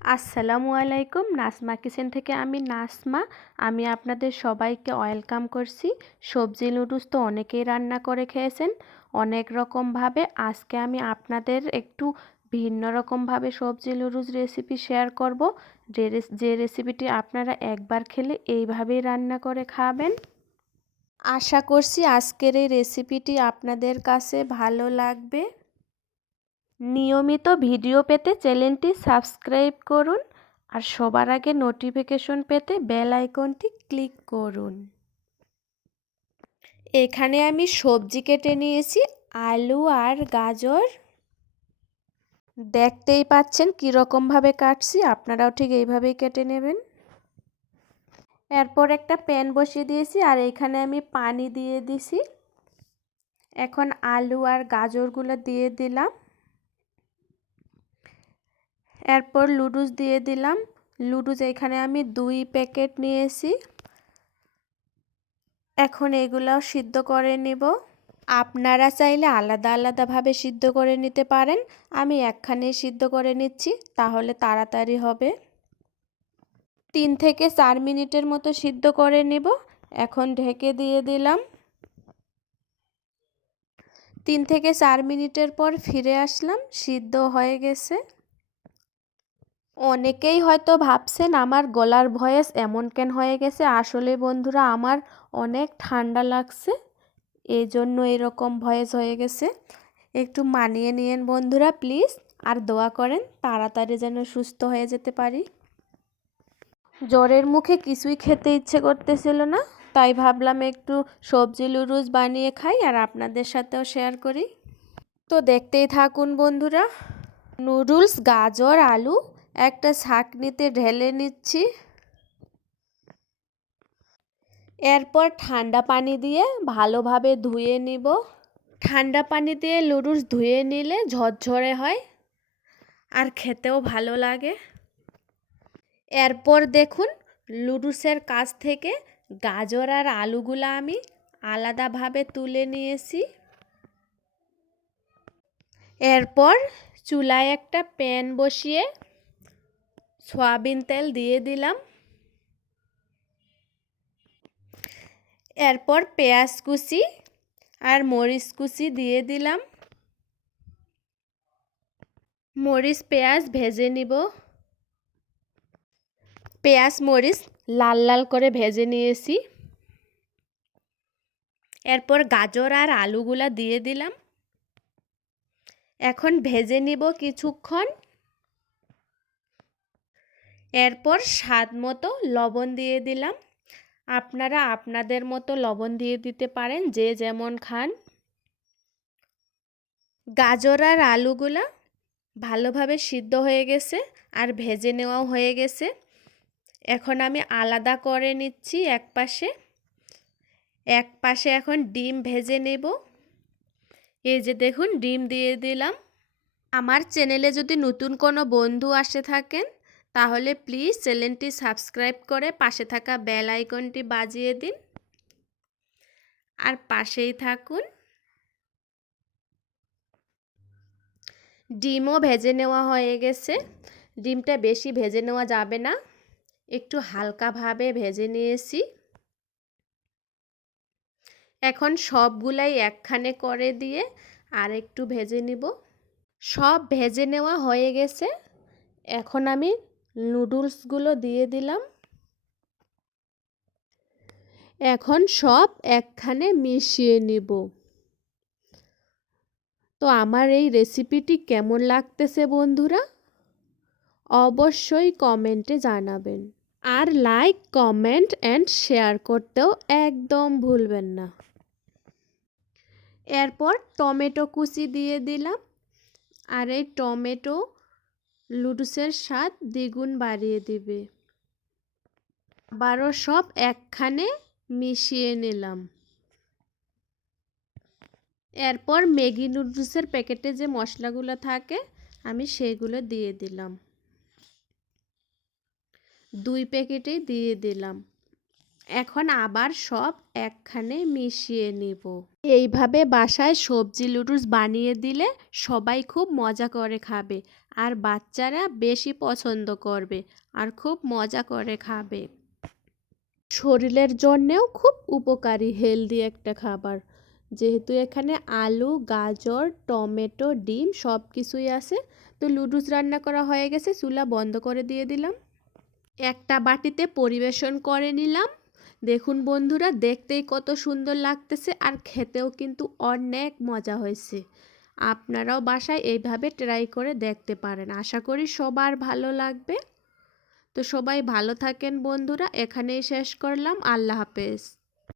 আসসালামু আলাইকুম। নাসমা কিচেন থেকে আমি নাসমা আমি আপনাদের সবাইকে ওয়েলকাম করছি। সবজি নুডলস তো অনেকেই রান্না করে খেয়েছেন। অনেক রকমভাবে আজকে আমি আপনাদের একটু ভিন্ন রকমভাবে সবজি নুডলস রেসিপি শেয়ার করব। যে রেসিপিটি আপনারা একবার খেলে এইভাবেই রান্না করে খাবেন। আশা করছি আজকের এই রেসিপিটি আপনাদের কাছে ভালো লাগবে। নিয়মিত ভিডিও পেতে চ্যানেলটি সাবস্ক্রাইব করুন আর সবার আগে নোটিফিকেশন পেতে বেল আইকনটি ক্লিক করুন। এখানে আমি সবজি কেটে নিয়েছি, আলু আর গাজর। দেখতেই পাচ্ছেন কীরকমভাবে কাটছি, আপনারাও ঠিক এইভাবেই কেটে নেবেন। এরপর একটা প্যান বসিয়ে দিয়েছি আর এখানে আমি পানি দিয়ে দিছি। এখন আলু আর গাজরগুলো দিয়ে দিলাম। এরপর লুডুস দিয়ে দিলাম। লুডুস এখানে আমি দুই প্যাকেট নিয়েছি। এখন এগুলাও সিদ্ধ করে নিব। আপনারা চাইলে আলাদা আলাদাভাবে সিদ্ধ করে নিতে পারেন। আমি একখানে সিদ্ধ করে নিচ্ছি, তাহলে তাড়াতাড়ি হবে। তিন থেকে চার মিনিটের মতো সিদ্ধ করে নিব। এখন ঢেকে দিয়ে দিলাম। তিন থেকে চার মিনিটের পর ফিরে আসলাম। সিদ্ধ হয়ে গেছে। অনেকেই হয়তো ভাবছেন আমার গলার ভয়েস এমন কেন হয়ে গেছে? আসলে বন্ধুরা, আমার অনেক ঠান্ডা লাগছে এই জন্য এরকম ভয়েস হয়ে গেছে। একটু মানিয়ে নিয়েন বন্ধুরা, প্লিজ। আর দোয়া করেন, তাড়াতাড়ি যেন সুস্থ হয়ে যেতে পারি। জ্বরের মুখে কিছুই খেতে ইচ্ছে করতেছিল না, তাই ভাবলাম একটু সবজি লুরুজ বানিয়ে খাই আর আপনাদের সাথেও শেয়ার করি। তো দেখতেই থাকুন বন্ধুরা, নুডলস, গাজর, আলু একটা ছাঁকনিতে ঢেলে নিচ্ছি। এরপর ঠান্ডা পানি দিয়ে ভালোভাবে ধুয়ে নিব। ঠান্ডা পানি দিয়ে লুডুস ধুয়ে নিলে ঝরঝরে হয় আর খেতেও ভালো লাগে। এরপর দেখুন লুডুসের কাছ থেকে গাজর আর আলুগুলো আমি আলাদাভাবে তুলে নিয়েছি। এরপর চুলায় একটা প্যান বসিয়ে সয়াবিন তেল দিয়ে দিলাম। এরপর পেঁয়াজ কুচি আর মরিচ কুচি দিয়ে দিলাম। মরিচ, পেঁয়াজ ভেজে নিব। পেঁয়াজ, মরিচ লাল লাল করে ভেজে নিয়েছি। এরপর গাজর আর আলুগুলা দিয়ে দিলাম। এখন ভেজে নিব কিছুক্ষণ। এরপর স্বাদ মতো লবণ দিয়ে দিলাম। আপনারা আপনাদের মতো লবণ দিয়ে দিতে পারেন, যে যেমন খান। গাজর আর আলুগুলা ভালোভাবে সিদ্ধ হয়ে গেছে আর ভেজে নেওয়াও হয়ে গেছে। এখন আমি আলাদা করে নিচ্ছি এক পাশে এক পাশে এখন ডিম ভেজে নেব। এই যে দেখুন, ডিম দিয়ে দিলাম। আমার চ্যানেলে যদি নতুন কোনো বন্ধু আসে থাকেন তাহলে প্লিজ চ্যানেলটি সাবস্ক্রাইব করে পাশে থাকা বেল আইকনটি বাজিয়ে দিন। আর পাশেই থাকুন। ডিমও ভেজে নেওয়া হয়ে গেছে। ডিমটা বেশি ভেজে নেওয়া যাবে না। একটু হালকাভাবে ভেজে নিয়েছি। এখন সবগুলাই একখানে করে দিয়ে আর একটু ভেজে নিব। সব ভেজে নেওয়া হয়ে গেছে। এখন আমি নুডলসগুলো দিয়ে দিলাম। এখন সব একখানে মিশিয়ে নিব। তো আমার এই রেসিপিটি কেমন লাগতেছে বন্ধুরা? অবশ্যই কমেন্টে জানাবেন। আর লাইক, কমেন্ট অ্যান্ড শেয়ার করতেও একদম ভুলবেন না। এরপর টমেটো কুচি দিয়ে দিলাম। আর এই টমেটো লুডুসের স্বাদ দ্বিগুণ বাড়িয়ে দিবে। আবারও সব একখানে মিশিয়ে নিলাম। এরপর ম্যাগি নুডলসের প্যাকেটে যে মশলাগুলো থাকে, আমি সেগুলো দিয়ে দিলাম। দুই প্যাকেটেই দিয়ে দিলাম। এখন আবার সব একখানে মিশিয়ে নেব। এইভাবে বাসায় সবজি লুডুস বানিয়ে দিলে সবাই খুব মজা করে খাবে আর বাচ্চারা বেশি পছন্দ করবে আর খুব মজা করে খাবে। শরীরের জন্যেও খুব উপকারী হেলদি একটা খাবার। যেহেতু এখানে আলু, গাজর, টমেটো, ডিম সব কিছুই আছে, তো লুডুস রান্না করা হয়ে গেছে, চুলা বন্ধ করে দিয়ে দিলাম। একটা বাটিতে পরিবেশন করে নিলাম। দেখুন বন্ধুরা, দেখতেই কত সুন্দর লাগতেছে আর খেতেও কিন্তু অনেক মজা হয়েছে। আপনারাও বাসায় এইভাবে ট্রাই করে দেখতে পারেন। আশা করি সবার ভালো লাগবে। তো সবাই ভালো থাকেন বন্ধুরা, এখানেই শেষ করলাম। আল্লাহ হাফেজ।